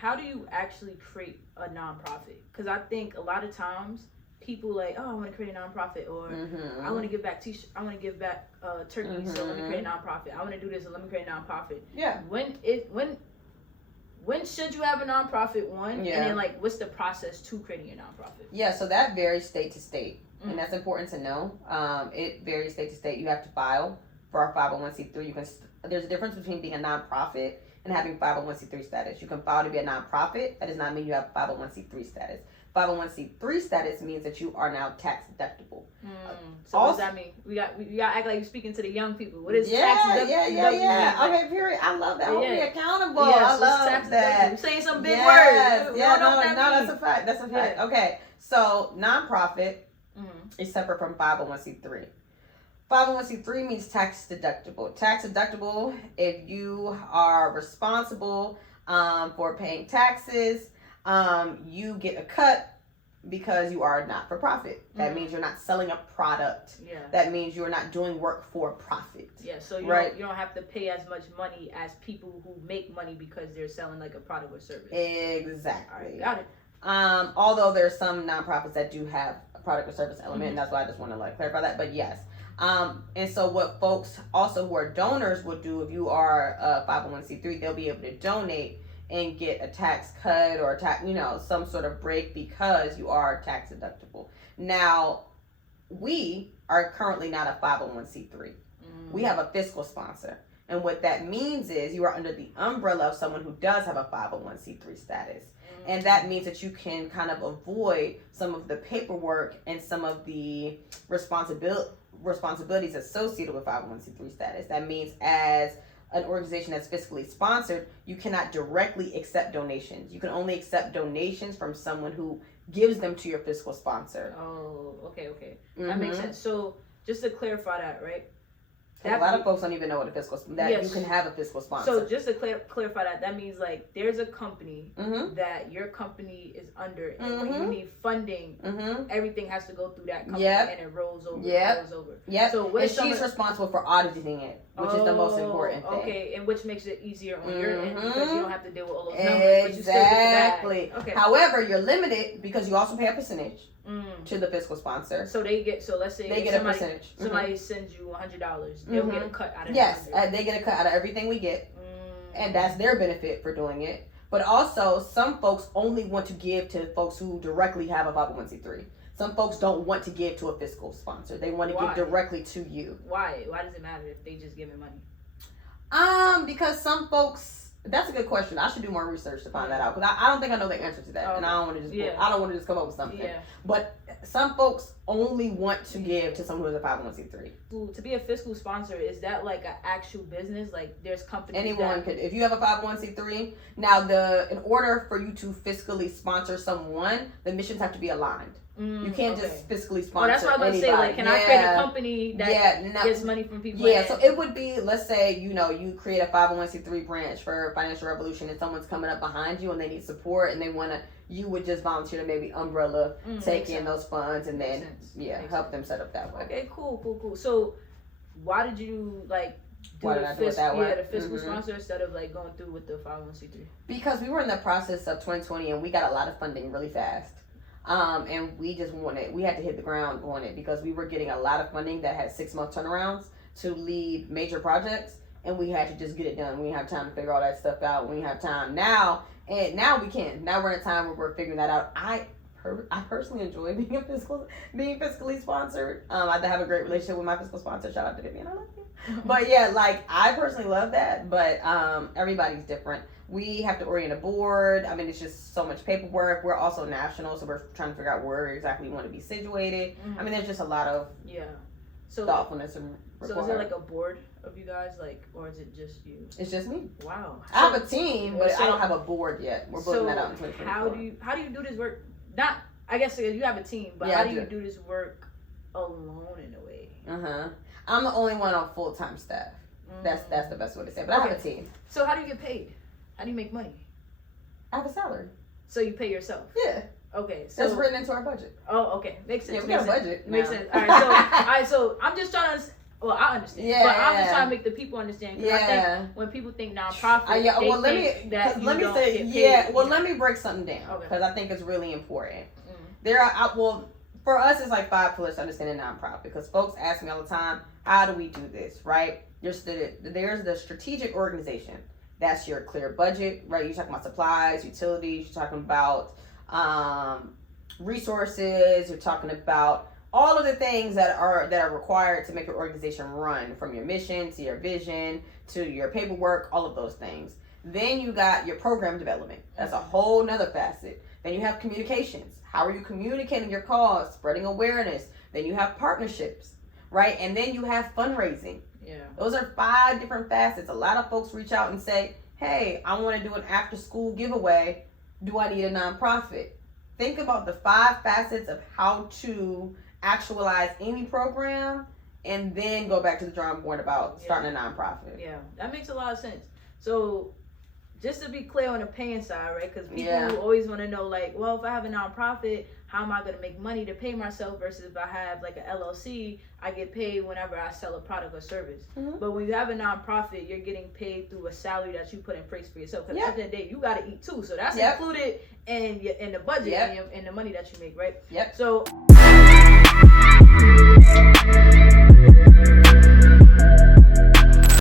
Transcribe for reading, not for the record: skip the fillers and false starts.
how do you actually create a nonprofit? Because I think a lot of times people like, oh, I want to create a nonprofit, or I want to give back I want to give back turkeys, so let me create a nonprofit. I want to do this, so let me create a nonprofit. Yeah. When should you have a nonprofit? And then like, what's the process to creating a nonprofit? Yeah, so that varies state to state, and that's important to know. It varies state to state. You have to file for our 501c3. There's a difference between being a nonprofit and having 501c3 status. You can file to be a nonprofit. That does not mean you have 501c3 status. 501c3 status means that you are now tax deductible. So what does that mean? We got act like you're speaking to the young people. What is tax deductible? Yeah. Okay, period. I love that. Hold me accountable. I love that. You're saying some big words. That's a fact. That's a fact. Yeah. Okay, so nonprofit is separate from 501c3. 501c3 means tax deductible. Tax deductible if you are responsible for paying taxes. You get a cut because you are not for profit. That means you're not selling a product. Yeah. That means you're not doing work for profit. Yeah. So you don't have to pay as much money as people who make money because they're selling like a product or service. Exactly. All right, got it. Although there's some nonprofits that do have a product or service element, and that's why I just want to like clarify that. But yes. And so what folks also who are donors will do, if you are a 501c3, they'll be able to donate and get a tax cut or some sort of break because you are tax deductible. Now, we are currently not a 501c3. We have a fiscal sponsor. And what that means is you are under the umbrella of someone who does have a 501c3 status. And that means that you can kind of avoid some of the paperwork and some of the responsibilities associated with 501c3 status. That means as an organization that's fiscally sponsored, you cannot directly accept donations. You can only accept donations from someone who gives them to your fiscal sponsor. Oh, okay. That makes sense. So just to clarify that, right? A lot of folks don't even know what a fiscal you can have a fiscal sponsor. So just to clarify that means like there's a company that your company is under, and when you need funding, everything has to go through that company, and it rolls over. Yeah. So she's responsible for auditing it, which is the most important thing. Okay, and which makes it easier on your end because you don't have to deal with all those numbers. Exactly. Okay. However, you're limited because you also pay a percentage to the fiscal sponsor. So let's say they get a percentage. Somebody sends you $100. They'll get a cut out of it. Yes, they get a cut out of everything we get, and that's their benefit for doing it. But also, some folks only want to give to folks who directly have a 501c3. Some folks don't want to give to a fiscal sponsor. They want to give directly to you. Why? Why does it matter if they just give me money? Because some folks. That's a good question. I should do more research to find that out because I don't think I know the answer to that, and I don't want to just come up with something. Yeah. But some folks only want to give to someone who's a 501c3. To be a fiscal sponsor, is that like an actual business? Like there's companies. Anyone could. If you have a 501c3, now in order for you to fiscally sponsor someone, the missions have to be aligned. You can't just fiscally sponsor. That's what I was going to say. Like, can I create a company that gets money from people? Yeah, so it would be, let's say, you create a 501c3 branch for Financial Revolution and someone's coming up behind you and they need support and you would just volunteer to maybe umbrella take in those funds and then, help them set up that way. Okay, cool. So, why did you, do the fiscal sponsor instead of going through with the 501c3? Because we were in the process of 2020 and we got a lot of funding really fast. And we just we had to hit the ground on it because we were getting a lot of funding that had 6-month turnarounds to lead major projects, and we had to just get it done. We didn't have time to figure all that stuff out. We have time now, and now we can. Now we're in a time where we're figuring that out. I personally enjoy being fiscally sponsored. I have a great relationship with my fiscal sponsor. Shout out to Vivian, I love you. But yeah, I personally love that. But everybody's different. We have to orient a board. I mean, it's just so much paperwork. We're also national, so we're trying to figure out where exactly we want to be situated. I mean, there's just a lot of thoughtfulness and required. So is there a board of you guys, or is it just you? It's just me. Wow. I have a team, but I don't have a board yet. We're building that out in 2024. How do you do this work? I guess you have a team, but how do you do this work alone in a way? I'm the only one on full-time staff. That's the best way to say it. But I have a team. So how do you get paid? How do you make money? I have a salary. So you pay yourself? Yeah. Okay. So that's written into our budget. Oh, okay. Makes sense. Yeah, we got a budget. Makes sense. All right. So I'm just trying to Well, I understand, but I'm just trying to make the people understand. Because I think when people think nonprofit, let me break something down because I think it's really important. For us, it's like 5 pillars to understanding nonprofit because folks ask me all the time, how do we do this, right? There's the strategic organization. That's your clear budget, right? You're talking about supplies, utilities, you're talking about resources, you're talking about all of the things that are required to make your organization run, from your mission to your vision to your paperwork, all of those things. Then you got your program development. That's a whole nother facet. Then you have communications. How are you communicating your cause, spreading awareness? Then you have partnerships, right? And then you have fundraising. Yeah. Those are 5 different facets. A lot of folks reach out and say, hey, I want to do an after school giveaway. Do I need a nonprofit? Think about the 5 facets of how to actualize any program and then go back to the drawing board about starting a nonprofit. Yeah, that makes a lot of sense. So just to be clear on the paying side, right? Because people always want to know, like, well, if I have a nonprofit, how am I going to make money to pay myself versus if I have like an LLC, I get paid whenever I sell a product or service. But when you have a nonprofit, you're getting paid through a salary that you put in place for yourself. Because at the end of the day, you got to eat too. So that's included in the budget and the money that you make, right? Yep. So